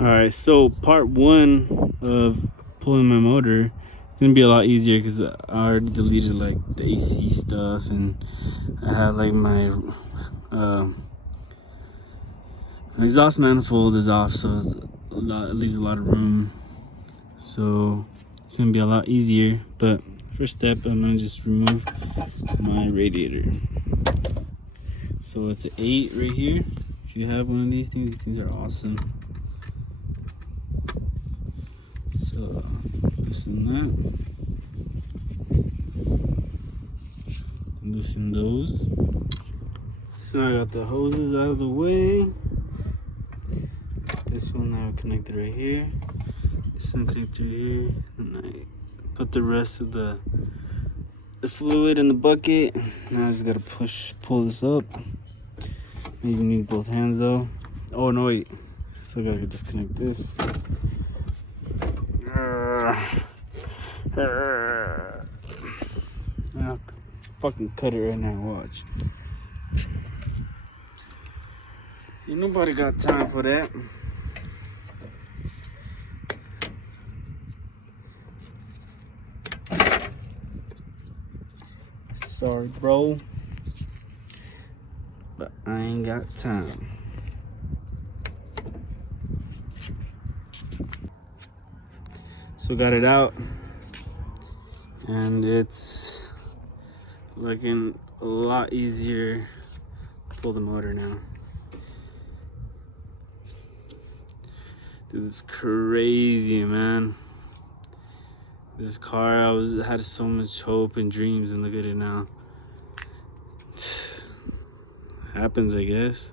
Alright, so part one of pulling my motor, it's gonna be a lot easier because I already deleted like the AC stuff, and I had like my exhaust manifold is off, so it leaves a lot of room. So it's gonna be a lot easier. But first step, I'm gonna just remove my radiator. So it's an 8 right here. If you have one of these things are awesome. So loosen that, loosen those. So I got the hoses out of the way. This one now connected right here. This one connected here, and I put the rest of the fluid in the bucket. Now I just gotta pull this up. You need both hands though. Oh no, wait. Still gotta disconnect this. I'll fucking cut it right now, watch. Ain't nobody got time for that. Sorry, bro, but I ain't got time. So got it out, and it's looking a lot easier to pull the motor now. Dude, it's crazy, man. This car, I had so much hope and dreams, and look at it now. Happens, I guess.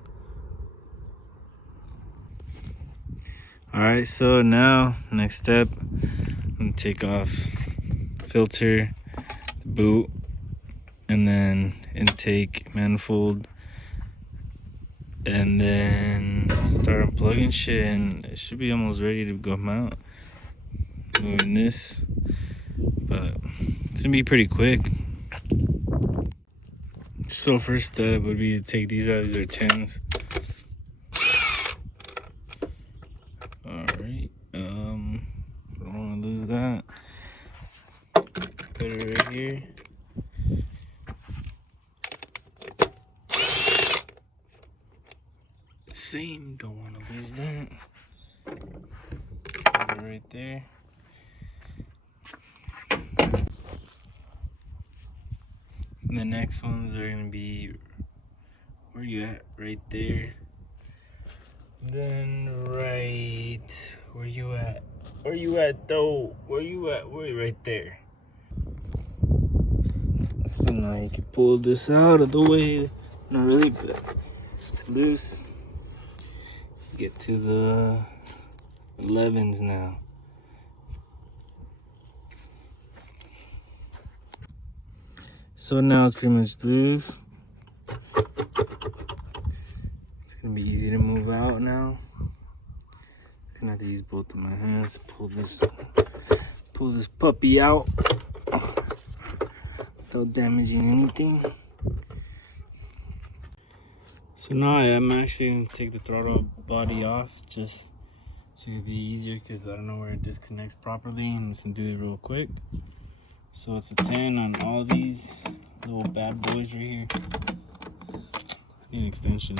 All right, so now next step, I'm gonna take off filter, boot, and then intake manifold, and then start unplugging shit, and it should be almost ready to go out. Moving this, but it's gonna be pretty quick. So first step would be to take these out. These are 10s. Alright, don't want to lose that. Put it right here. Same, don't want to lose that. Put it right there. And the next ones are gonna be, where you at? Right there. Then right, where you at? Where you at though? Where you at? Where you right there? So now you can pull this out of the way. Not really, but it's loose. Get to the 11s now. So now it's pretty much loose. It's gonna be easy to move out now. I'm gonna have to use both of my hands to pull this puppy out without damaging anything. So now I'm actually gonna take the throttle body off just so it'll be easier, because I don't know where it disconnects properly. I'm just gonna do it real quick. So it's a 10 on all these little bad boys right here. I need an extension.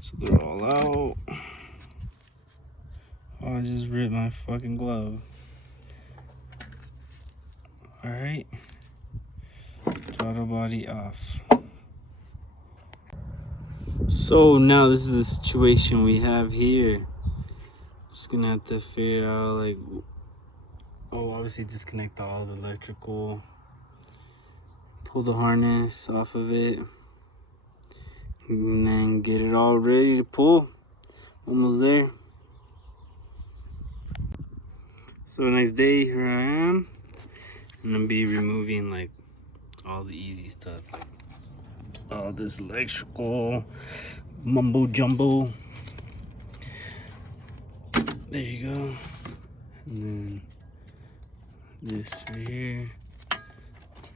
So they're all out. Oh, I just ripped my fucking glove. Alright. Throttle body off. So now this is the situation we have here. Just gonna have to figure out, like, obviously disconnect all the electrical, pull the harness off of it, and then get it all ready to pull. Almost there. So next day, here I am. I'm gonna be removing like all the easy stuff, like all this electrical mumbo jumbo. There you go. And then this right here,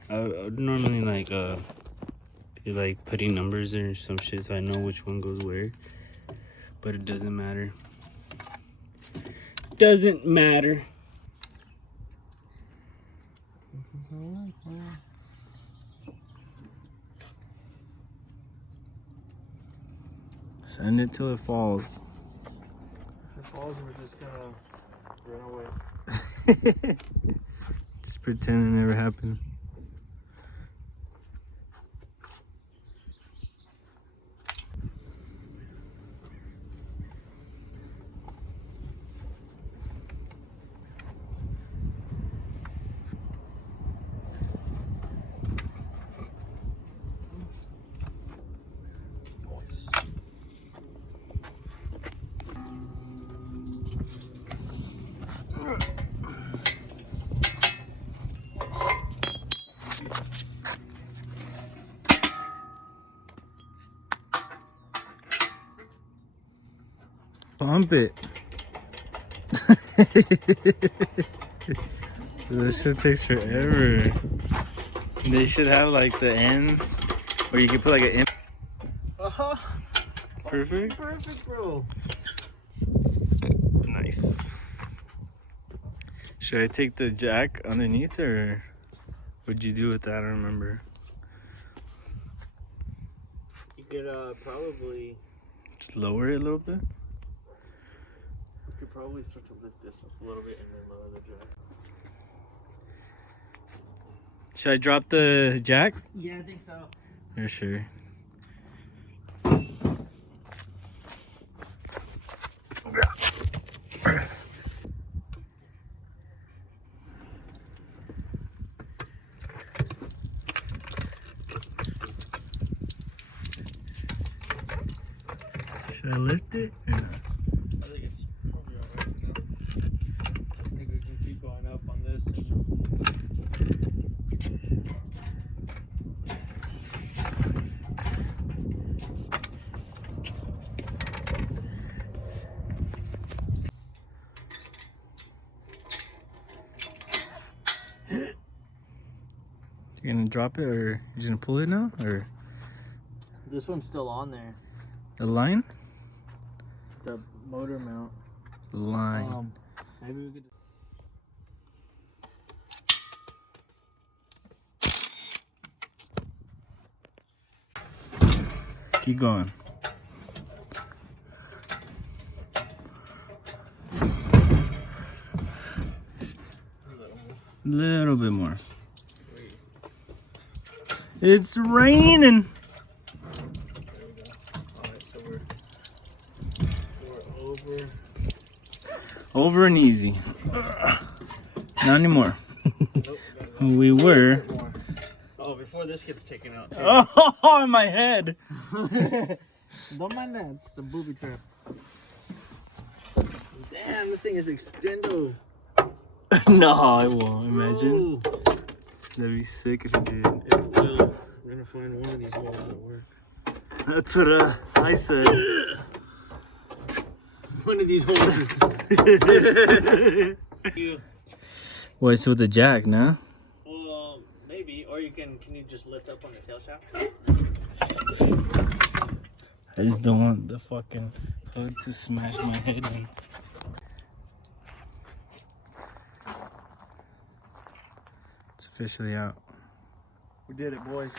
I would normally like be like putting numbers or some shit so I know which one goes where, but it doesn't matter. Doesn't matter. Send it till it falls. If it falls, we're just gonna run away. Just pretend it never happened. Pump it. So this shit takes forever. They should have like the end where you can put like an in. Perfect. Perfect, bro. Nice. Should I take the jack underneath or what'd you do with that? I don't remember. You could probably. Just lower it a little bit. You could probably start to lift this up a little bit and then lower the jack. Should I drop the jack? Yeah, I think so. For sure. Should I lift it? Or not? I think it's probably alright. I think we can keep going up on this. You're gonna drop it or you're gonna pull it now? Or This one's still on there. the line? The motor mount. The line. Maybe we could. Keep going. A little bit more. It's raining. There we go. Alright, so we're over. Over and easy. Not anymore. Nope, We were. Oh, before this gets taken out too. Oh, in my head. Don't mind that. It's a booby trap. Damn, this thing is extendo. No, I won't. Imagine. Ooh. That'd be sick if it did. It will. We're gonna find one of these holes that work. That's what I said. One of these holes is. You. Well, it's with the jack, no? Well, maybe, or you can you just lift up on the tail shaft? I just don't want the fucking hood to smash my head in. It's officially out. We did it, boys.